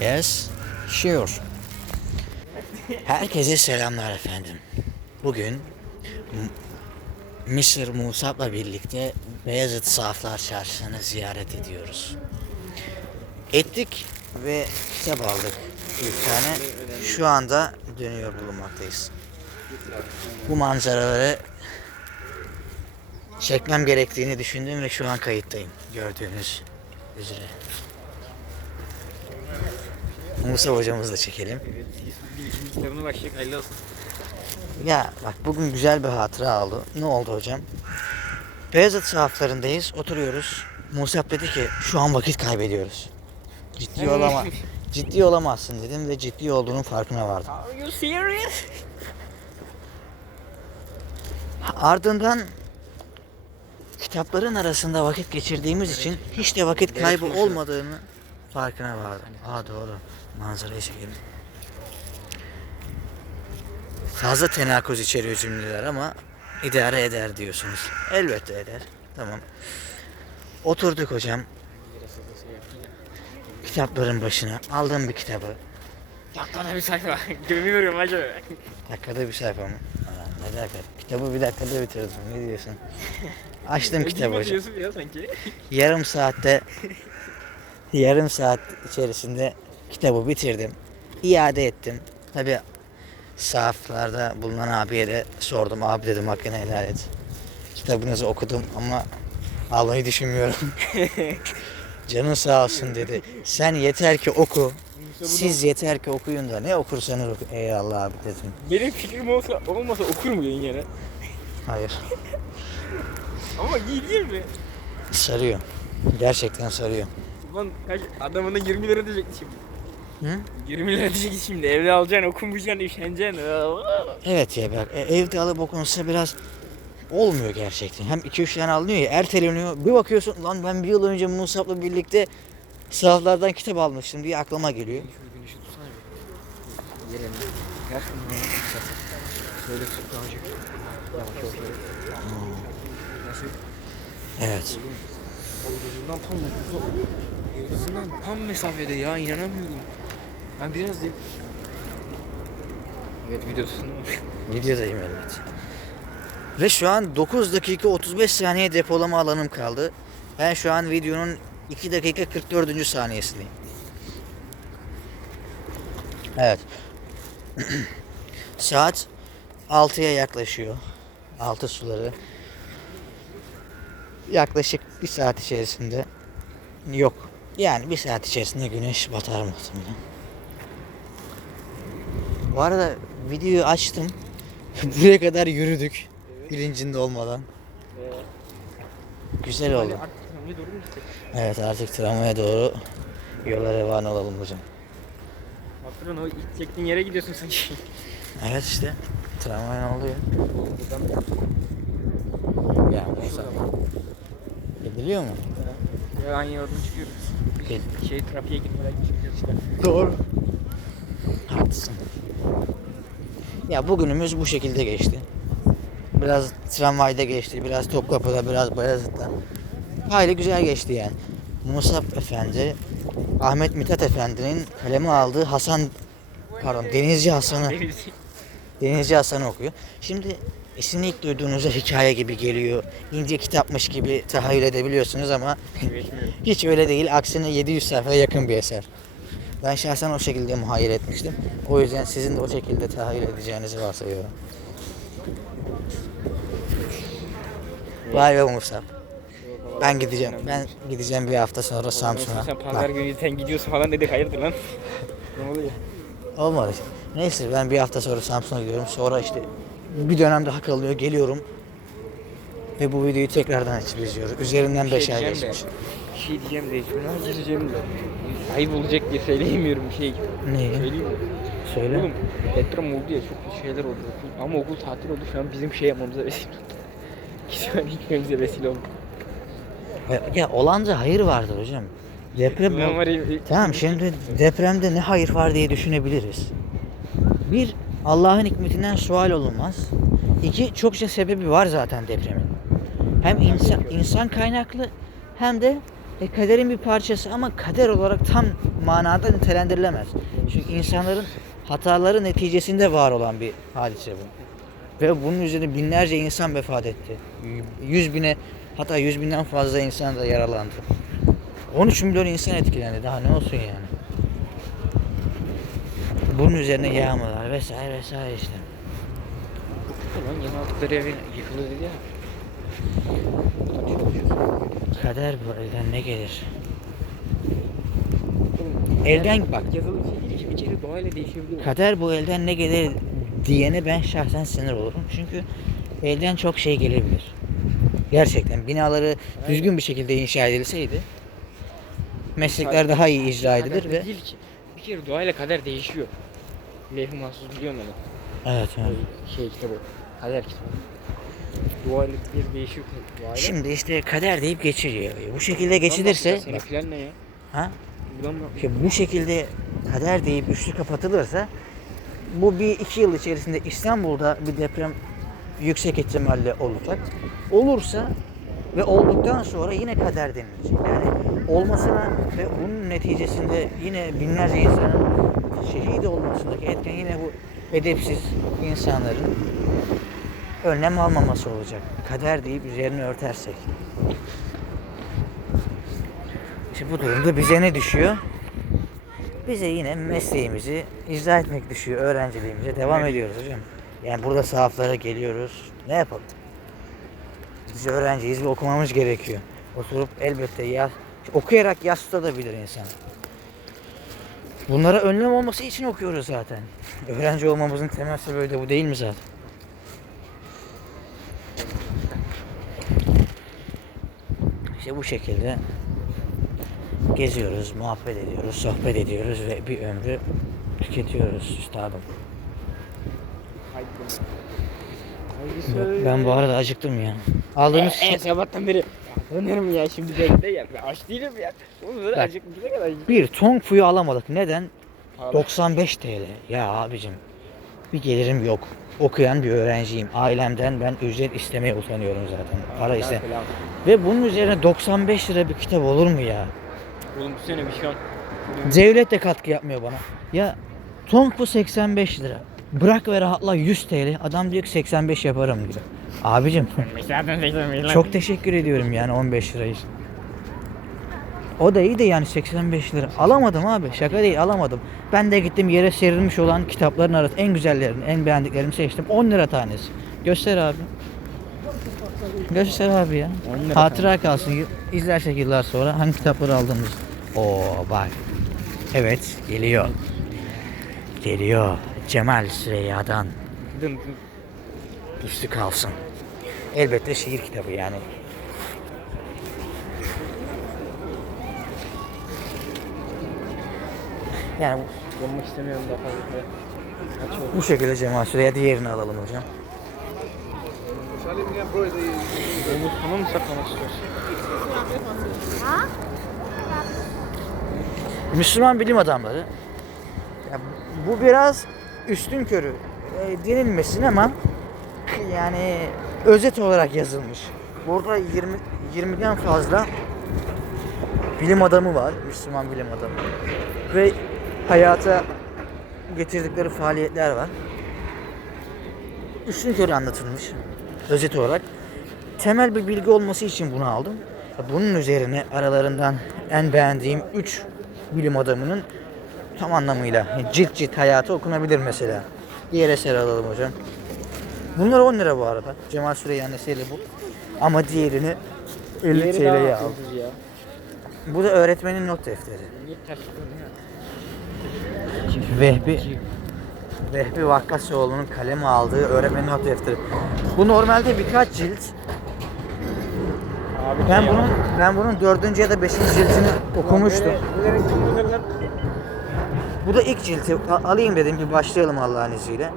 Yes, sure. Herkese selamlar efendim. Bugün M- Mr. Musab'la birlikte Beyazıt Saflar Çarşısı'nı ziyaret ediyoruz. Ettik ve kitap aldık bir tane. Şu anda dönüyor bulunmaktayız. Bu manzaraları çekmem gerektiğini düşündüm ve şu an kayıttayım. Gördüğünüz üzere. Musa hocamızı da çekelim. İkinci kitabına başlayacak hayırlı olsun. Ya bak bugün güzel bir hatıra oldu. Ne oldu hocam? Beyazıt sahaflarındayız, oturuyoruz. Musab dedi ki şu an vakit kaybediyoruz. Ciddi olama, ciddi olamazsın dedim ve ciddi olduğunun farkına vardım. Are you serious? Ardından kitapların arasında vakit geçirdiğimiz için hiç de vakit kaybı olmadığını farkına vardım. Aa doğru. Manzarayı çekelim. Fazla tenakuz içeriyor cümleler ama idare eder diyorsunuz. Elbette eder. Tamam. Oturduk hocam. Kitapların başına. Aldım bir kitabı. Dakikada bir sayfa. Gömüyorum acaba. Dakikada bir sayfa mı? Aa, ne dakika? Kitabı bir dakikada bitirdim. Ne diyorsun? Açtım kitabı hocam. ya sanki. yarım saatte yarım saat içerisinde kitabı bitirdim. İade ettim. Tabi sahaflarda bulunan abiye de sordum. Abi dedim hakkını helal et. Kitabınızı okudum ama almayı düşünmüyorum. Canın sağ olsun dedi. Sen yeter ki oku. Siz yeter ki okuyun da ne okursanız okuyun. Eyvallah abi dedim. Benim fikrim olsa olmasa okur muydun gene? Hayır. Ama iyi değil mi? Sarıyor. Gerçekten sarıyor. Ulan kaç adamına 20 lira diyecekti şimdi. Hı? 20 lira diyecekti şimdi. Evde alacaksın, okumayacaksın, üşeneceksin. Evet ya bak e, evde alıp okunsa biraz olmuyor gerçekten. Hem 2-3 tane alınıyor ya erteleniyor. Bir bakıyorsun lan ben bir yıl önce Musab'la birlikte sahaflardan kitap almıştım diye aklıma geliyor. Şöyle güneşi tutsana bir. Yerim. Ver şunu. Şöyle tut azıcık. Yavaş yavaş yavaş. Nasıl? Evet. Yıldızından tam Yıldızından tam mesafede ya inanamıyorum. Ben biraz değil. Evet videosunu Videodayım evet. Ve şu an 9 dakika 35 saniye depolama alanım kaldı. Ben şu an videonun 2 dakika 44. saniyesindeyim. Evet. Saat 6'ya yaklaşıyor. 6 suları. Yaklaşık bir saat içerisinde yok. Yani bir saat içerisinde güneş batar muhtemelen. Bu arada videoyu açtım. Buraya kadar yürüdük. Bilincinde olmadan. Güzel oldu. Artık tamamı doğru mu gittik? Evet artık tramvaya doğru yola revan olalım hocam. Patron o ilk çektiğin yere gidiyorsun sanki. Evet işte. Tramvay ne oluyor? Buradan Ya Musa. Gidiliyor mu? ya aynı yoldan çıkıyoruz. Gel. Şey trafiğe gitmeden çıkıyoruz işte. Doğru. Haklısın. Ya bugünümüz bu şekilde geçti. Biraz tramvayda geçti, biraz Topkapı'da, biraz Bayazıt'ta. Hayli güzel geçti yani. Musab Efendi, Ahmet Mithat Efendi'nin kaleme aldığı Hasan, pardon Denizci Hasan'ı, Denizci Hasan'ı okuyor. Şimdi ismini ilk duyduğunuzda hikaye gibi geliyor, ince kitapmış gibi tahayyül edebiliyorsunuz ama hiç öyle değil. Aksine 700 sayfaya yakın bir eser. Ben şahsen o şekilde muhayyil etmiştim. O yüzden sizin de o şekilde tahayyül edeceğinizi varsayıyorum. Vay be Musab. Ben gideceğim. Ben gideceğim bir hafta sonra Samsun'a. Sen pazar Bak, günü sen gidiyorsun falan dedik hayırdır lan. ne oluyor? olmadı. Neyse ben bir hafta sonra Samsun'a gidiyorum. Sonra işte bir dönem daha kalıyor. Geliyorum. Ve bu videoyu tekrardan açıp izliyoruz. Üzerinden 5 ay diyeceğim de, geçmiş. Bir şey diyeceğim de şunu gireceğim de. Ayıp olacak diye söyleyemiyorum bir şey. Neyi? Söyleyeyim mi? Söyle. Oğlum deprem oldu ya çok şeyler oldu. Ama okul tatil oldu şu an bizim şey yapmamıza vesile oldu. Gitmemize vesile oldu. Ya olanca hayır vardır hocam. Deprem var ya, Tamam şimdi depremde ne hayır var diye düşünebiliriz. Bir, Allah'ın hikmetinden sual olunmaz. İki, çokça sebebi var zaten depremin. Hem insan, insan kaynaklı hem de E, kaderin bir parçası ama kader olarak tam manada nitelendirilemez. Çünkü insanların hataları neticesinde var olan bir hadise bu. Ve bunun üzerine binlerce insan vefat etti. Yüz bine hatta yüz binden fazla insan da yaralandı. 13 milyon insan etkilendi. Daha ne olsun yani. Bunun üzerine yağmalar vesaire vesaire işte. Ulan yeni aldıkları evin yıkıldı dedi ya. Buradan. Kader bu elden ne gelir? Elden bak. Yazılı şey değil ki kere doğayla değişebiliyor. Kader bu elden ne gelir diyene ben şahsen sinir olurum. Çünkü elden çok şey gelebilir. Gerçekten binaları düzgün bir şekilde inşa edilseydi meslekler daha iyi icra edilir ve. Bir kere doğayla kader değişiyor. Levh-i mahsus biliyorsun onu. evet, evet. O Şey kitabı. Kader kitabı. Doğayla bir değişiyor doğayla. Şimdi işte kader deyip geçiriyor. Bu şekilde geçilirse bakacağız, bak, Senin plan ne ya? ha? Buradan mı? Bu şekilde kader deyip üstü kapatılırsa bu bir iki yıl içerisinde İstanbul'da bir deprem yüksek ihtimalle olacak. Olursa ve olduktan sonra yine kader denilecek. Yani olmasına ve bunun neticesinde yine binlerce insanın etken yine bu edepsiz insanların önlem almaması olacak. Kader deyip üzerine örtersek. İşte bu durumda bize ne düşüyor? Bize yine mesleğimizi icra etmek düşüyor. Öğrenciliğimize devam ediyoruz hocam. Yani burada sahaflara geliyoruz. Ne yapalım? Biz öğrenciyiz ve okumamız gerekiyor. Oturup elbette yaz, okuyarak yaz tutabilir insan. Bunlara önlem olması için okuyoruz zaten. Öğrenci olmamızın temel sebebi de bu değil mi zaten? İşte bu şekilde geziyoruz, muhabbet ediyoruz, sohbet ediyoruz ve bir ömrü tüketiyoruz üstadım. Ben bu arada acıktım ya. Aldığınız E, e, sabahtan beri. Dönerim ya şimdi bekle ya. Ben aç değilim ya. Oğlum böyle Bak. acıkmış ne kadar bir ton fuyu alamadık. Neden? Pahalı. 95 TL. Ya abicim bir gelirim yok. Okuyan bir öğrenciyim. Ailemden ben ücret istemeye utanıyorum zaten. Para iste. Falan. Ve bunun üzerine 95 lira bir kitap olur mu ya? Oğlum bu sene bir şey an. Devlet de katkı yapmıyor bana. Ya Tonku 85 lira. Bırak ve rahatla 100 TL. Adam diyor ki 85 yaparım diyor. Abicim Zaten 80 çok teşekkür ediyorum yani 15 lirayı. O da iyi de yani 85 lira. Alamadım abi. Şaka değil alamadım. Ben de gittim yere serilmiş olan kitapların arasında en güzellerini, en beğendiklerimi seçtim. 10 lira tanesi. Göster abi. Göster abi ya. 10 lira Hatıra kalsın. İzlersek yıllar sonra hangi kitapları aldığımız. Oo bak. Evet geliyor. Geliyor. Cemal Süreyya'dan Dın dın. Üstü kalsın. Elbette şiir kitabı yani. Yani bu- Donmak istemiyorum daha fazla. Bu şekilde Cemal Süreya diğerini alalım hocam. Sana mı saklamak istiyorsun? Müslüman bilim adamları. Ya bu biraz üstün körü e, denilmesin ama yani özet olarak yazılmış. Burada 20 20'den fazla bilim adamı var, Müslüman bilim adamı. Ve hayata getirdikleri faaliyetler var. Üstün körü anlatılmış özet olarak. Temel bir bilgi olması için bunu aldım. Bunun üzerine aralarından en beğendiğim 3 bilim adamının tam anlamıyla cilt cilt hayatı okunabilir mesela. Diğer eser alalım hocam. Bunlar 10 lira bu arada. Cemal Süreyya'nın eseri bu. Ama diğerini 50 Diğeri daha TL'ye aldım. ya. Bu da öğretmenin not defteri. Vehbi Vehbi Vakkasioğlu'nun kaleme aldığı öğretmenin not defteri. Bu normalde birkaç cilt. Abi Ben bunun ben bunun dördüncü ya da beşinci cildini okumuştum. Bu da ilk cilti alayım dedim bir başlayalım Allah'ın izniyle.